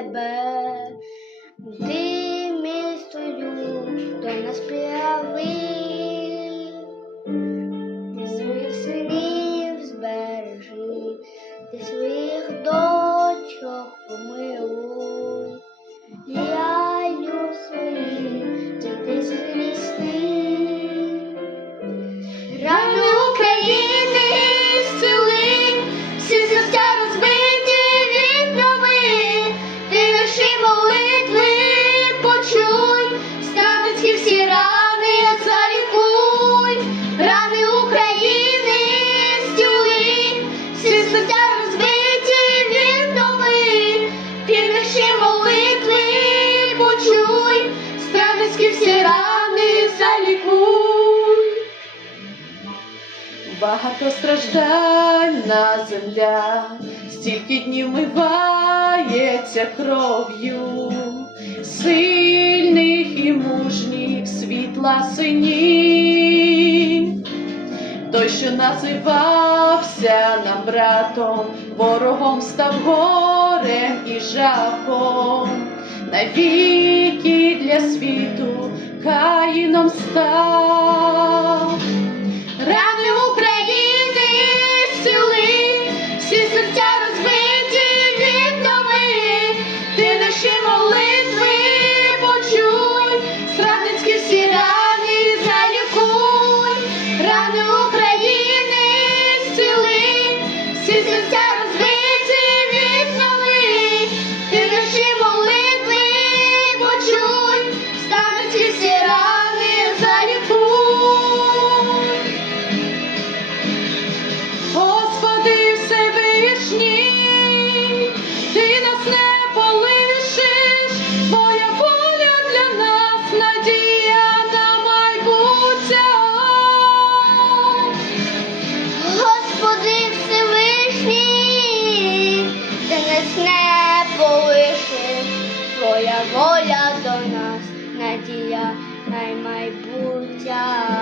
Bye. Багатостраждальна земля, стільки днів мивається кров'ю, сильних і мужніх світла синів. Той, що називався нам братом, ворогом став горем і жахом, навіки для світу каїном став. Ти нас не полишиш, Твоя воля для нас надія на майбуття. Господи Всевишній, ти нас не полишиш, твоя воля до нас, надія на майбуття.